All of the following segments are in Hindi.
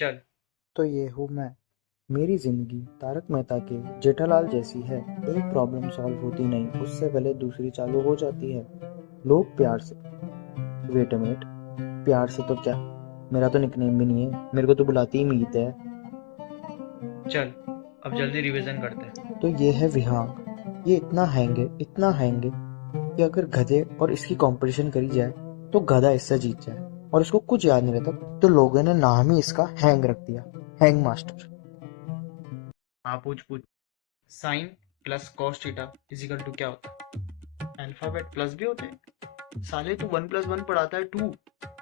चल। तो ये हूँ मैं। मेरी जिंदगी तारक मेहता के जेठालाल जैसी है। एक प्रॉब्लम सॉल्व होती नहीं, उससे पहले दूसरी चालू हो जाती है। लोग प्यार से, वेट अ मिनट, प्यार से तो क्या, मेरा तो निकनेम भी नहीं है, मेरे को तो बुलाती ही मीत है। चल, अब जल्दी रिवीजन करते हैं। तो ये है विहांग। ये इतना हैंग है, इतना हैंग है कि अगर गधे और इसकी कंपटीशन करी जाए तो गधा इससे जीत जाए। और इसको कुछ याद नहीं रहता, तो लोगों ने नाम ही इसका हैंग रख दिया, हैंग मास्टर। हाँ, पूछ पूछ। Sine plus cos theta is equal to क्या होता है? अल्फाबेट प्लस भी होते हैं साले। तू 1+1 पढ़ाता है 2,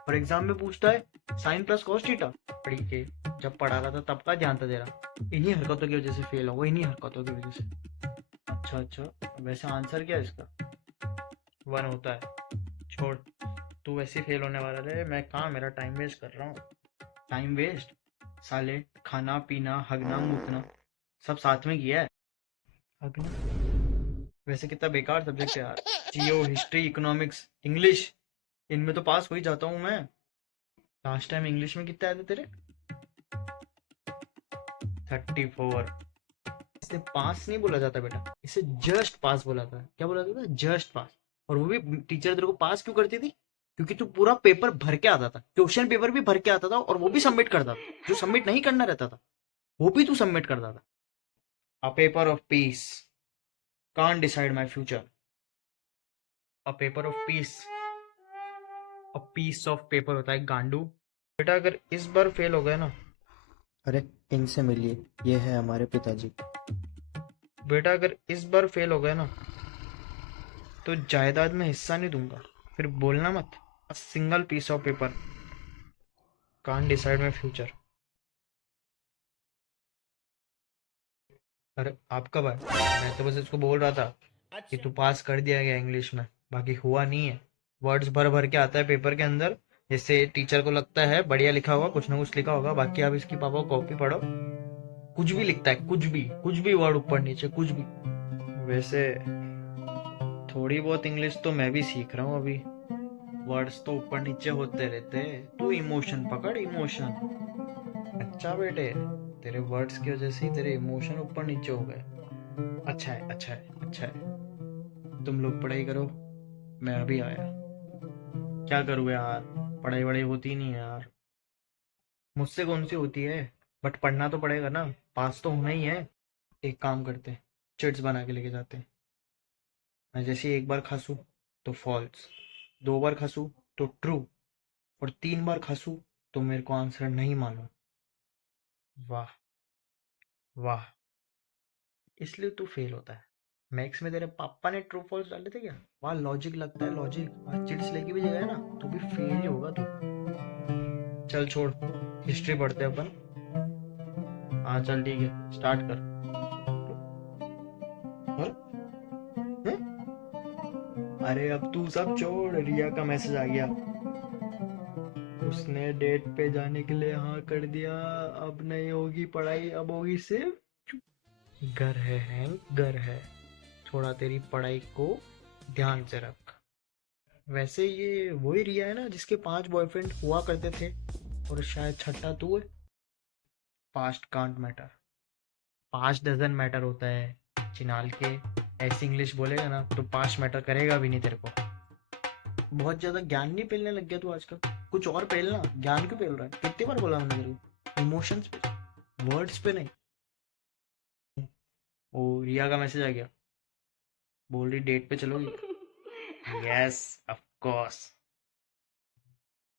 और एग्जाम में पूछता है साइन प्लस कॉस थीटा। पढ़ी के जब पढ़ा रहा था तब का ध्यान था तेरा? इन्हीं हरकतों की वजह से फेल होगा, इन्हीं हरकतों की वजह से। अच्छा अच्छा, वैसे आंसर क्या है इसका? 1 होता है। छोड़, तू वैसे फेल होने वाला है। मैं कहाँ मेरा टाइम वेस्ट कर रहा हूँ? टाइम वेस्ट साले, खाना पीना हगना मूतना सब साथ में किया है। हगना वैसे कितना बेकार सब्जेक्ट है यार। जियो, हिस्ट्री, इकोनॉमिक्स, इंग्लिश, इनमें तो पास हो ही जाता हूँ मैं। लास्ट टाइम इंग्लिश में कितने आए थे तेरे? 34। इसे पास नहीं बोला जाता बेटा, इसे जस्ट पास बोला था। क्या बोला जाता था? जस्ट पास। और वो भी टीचर तेरे को पास क्यों करती थी? क्योंकि तू पूरा पेपर भर के आता था, क्वेश्चन पेपर भी भर के आता था, और वो भी सबमिट करता था। जो सबमिट नहीं करना रहता था वो भी तू सबमिट करता था। A paper of piece can't decide my future. A paper of piece, a piece of paper होता है गांडू। बेटा अगर इस बार फेल हो गए ना, अरे, इनसे मिलिए, ये है हमारे पिताजी। बेटा अगर इस बार फेल हो गए ना, तो जायदाद में हिस्सा नहीं दूंगा। फिर बोलना मत। A single piece of paper can't decide my future. अरे आप कब आए? मैं तो बस इसको बोल रहा था कि तू पास कर दिया गया इंग्लिश में, बाकी हुआ नहीं है। वर्ड्स भर भर के आता है पेपर के अंदर, जैसे टीचर को लगता है बढ़िया लिखा होगा, कुछ ना कुछ लिखा होगा। बाकी आप इसकी पापा कॉपी पढ़ो, कुछ भी लिखता है, कुछ भी वर्ड ऊपर नीचे कुछ भी। वैसे थोड़ी बहुत इंग्लिश तो मैं भी सीख रहा हूँ अभी। वर्ड्स तो ऊपर नीचे होते रहते हैं, तू इमोशन पकड़, इमोशन। अच्छा बेटे, तेरे वर्ड्स की वजह से ही तेरे इमोशन ऊपर नीचे हो गए। अच्छा है, अच्छा है, अच्छा है। तुम लोग पढ़ाई करो, मैं अभी आया। क्या करूँ यार, पढ़ाई वढ़ाई होती नहीं है यार। मुझसे कौन सी होती है? बट पढ़ना तो पड़ेगा ना, पास तो होना ही है। एक काम करते हैं, चिट्स बना के लेके जाते हैं। मैं जैसे एक बार खांसू तो फॉल्स, 2 बार खांसू तो ट्रू, और 3 बार खांसू तो मेरे को आंसर नहीं मालूम। वाह वाह, इसलिए तू फेल होता है। मैथ्स में तेरे पापा ने ट्रू फॉल्स डाले थे क्या? वहाँ लॉजिक लगता है, लॉजिक। वहाँ चिट्स लेके भी गया ना, तो भी फेल ही होगा तू। चल छोड़, हिस्ट्री पढ़ते हैं अपन। हाँ चल ठीक है, स्टार्ट कर। और अरे अब तू सब छोड़, रिया का मैसेज आ गया। उसने डेट पे जाने के लिए हाँ कर दिया। अब नहीं होगी पढ़ाई, अब होगी सिर्फ घर है हैंक, घर है। थोड़ा तेरी पढ़ाई को ध्यान से रख। वैसे ये वही रिया है ना जिसके 5 बॉयफ्रेंड हुआ करते थे, और शायद छठा तू है। Past can't matter, past doesn't matter होता है चिनाल के। ऐसी इंग्लिश बोलेगा ना तो पास्ट मैटर करेगा भी नहीं तेरे को। बहुत ज्यादा ज्ञान नहीं पेलने लग गया तू आजकल? कुछ और पेलना, ज्ञान क्यों पेल रहा है? कितनी बार बोला मैंने तेरे को, इमोशंस पे, वर्ड्स पे नहीं। ओ रिया का मैसेज आ गया, बोल रही डेट पे चलोगी। Yes, of course.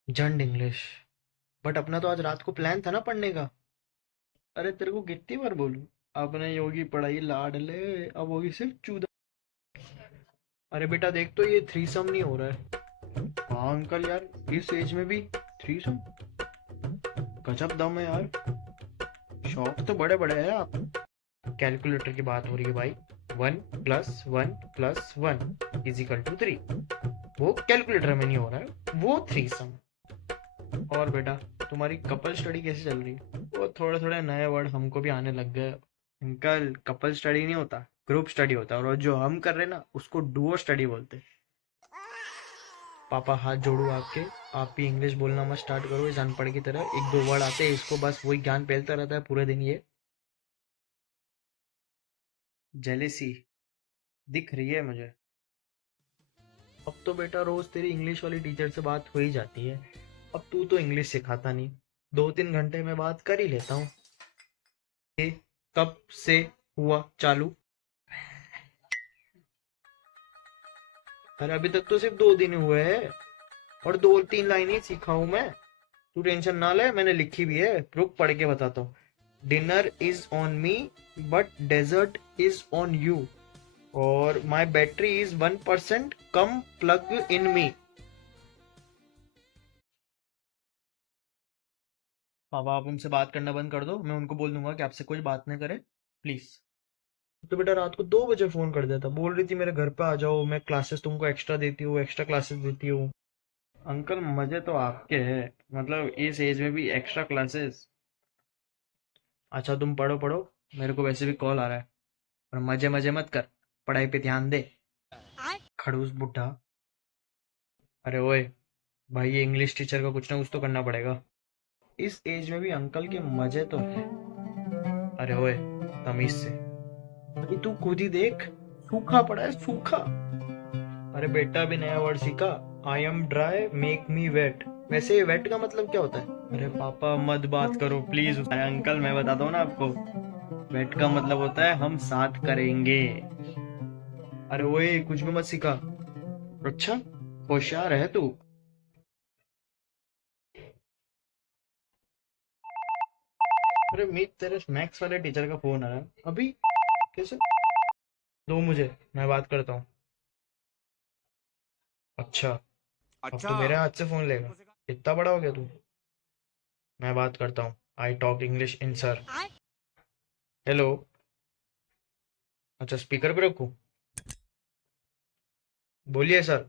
झंड इंग्लिश। बट अपना तो आज रात को प्लान था ना पढ़ने का। अरे तेरे को कितनी बार बोलूं, अब नहीं होगी पढ़ाई लाड ले, अब होगी सिर्फ चूदा। अरे बेटा देख तो ये थ्रीसम नहीं हो रहा है। हाँ अंकल यार, इस एज में भी थ्रीसम, गजब दम है यार। शौक तो बड़े बड़े हैं आप। कैलकुलेटर की बात हो रही है भाई। 1+1+1 इजिकल टू 3। वो कैलकुलेटर में नहीं हो रहा है, वो थ्रीसम। और बेटा तुम्हारी कपल स्टडी कैसी चल रही है? वो थोड़े थोड़े नए वर्ड हमको भी आने लग गए। अंकल कपल स्टडी नहीं होता, ग्रुप स्टडी होता है, और जो हम कर रहे हैं ना उसको डुओ स्टडी बोलते हैं। पापा हाथ जोड़ू आपके, आप भी इंग्लिश बोलना मत स्टार्ट करो इस अनपढ़ की तरह। एक दो वर्ड आते हैं इसको, बस वही ज्ञान फैलता रहता है पूरे दिन। ये जेलेसी दिख रही है मुझे। अब तो बेटा रोज तेरी इंग्लिश वाली टीचर से बात हो ही जाती है। अब तू तो इंग्लिश सिखाता नहीं, 2-3 घंटे में बात कर ही लेता हूँ। ये कब से हुआ चालू? अरे अभी तक तो सिर्फ 2 दिन हुए हैं और 2-3 लाइन ही सीखा हूं मैं। तू टेंशन ना ले, मैंने लिखी भी है, रुक पढ़ के बताता हूँ। Dinner is on me but dessert is on you, और my battery is 1% come plug in me. पापा आप उनसे बात करना बंद कर दो, मैं उनको बोल दूंगा कि आपसे कोई बात नहीं करे, प्लीज। तो बेटा रात को 2 बजे फोन कर दिया था, बोल रही थी मेरे घर पे आ जाओ, मैं क्लासेस तुमको एक्स्ट्रा देती हूँ, एक्स्ट्रा क्लासेस देती हूँ। अंकल मजे तो आपके हैं, मतलब इस एज में भी एक्स्ट्रा क्लासेस। अच्छा तुम पढ़ो पढ़ो, मेरे को वैसे भी कॉल आ रहा है, और मजे मजे मत कर, पढ़ाई पे ध्यान दे। खड़ूस बुढ़ा। अरे ओए भाई, ये इंग्लिश टीचर का कुछ ना कुछ तो करना पड़ेगा। इस एज में भी अंकल के मजे तो है। अरे ओए तमीज से, अभी तू खुद ही देख, सूखा पड़ा है सूखा। अरे बेटा भी नया वर्ड सीखा, I am dry make me wet. वैसे ये वेट का मतलब क्या होता है? अरे पापा मत बात करो प्लीज। अरे अंकल मैं बताता हूँ ना आपको, वेट का मतलब होता है हम साथ करेंगे। अरे ओए कुछ भी मत सिखा। अच्छा होशियार है तू। अरे मीत, तेरे मैथ्स वाले टीचर का फोन आ रहा है अभी। कैसे? दो मुझे, मैं बात करता हूँ। अच्छा, अब तो मेरे हाथ से फोन लेगा? इतना बड़ा हो गया तू। मैं बात करता हूँ, I talk English in sir. Hello. अच्छा स्पीकर पे रखूँ? बोलिए सर।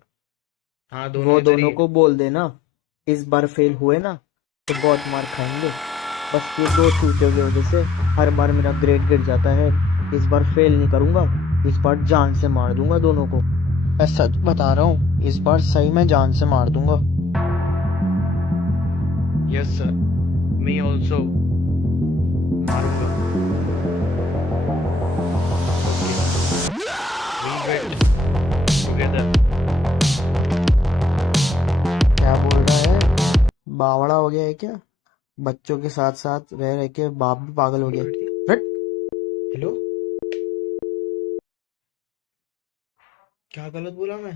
हाँ दोनों वो इधर ही दोनों है। को बोल देना, इस बार फेल हुए ना तो बहुत मार खाएंगे। बस ये दो चूतियों की वजह से हर बार मेरा ग्रेड गिर जाता है। इस बार फेल नहीं करूंगा, इस बार जान से मार दूंगा दोनों को। मैं सच बता रहा हूँ, इस बार सही में जान से मार दूंगा। यस सर, मी ऑल्सो मारूंगा। We wet together. क्या बोल रहा है? बावड़ा हो गया है क्या? बच्चों के साथ साथ रह रह के बाप भी पागल हो गया। बैठ दिया। हट। हेलो, क्या गलत बोला मैं?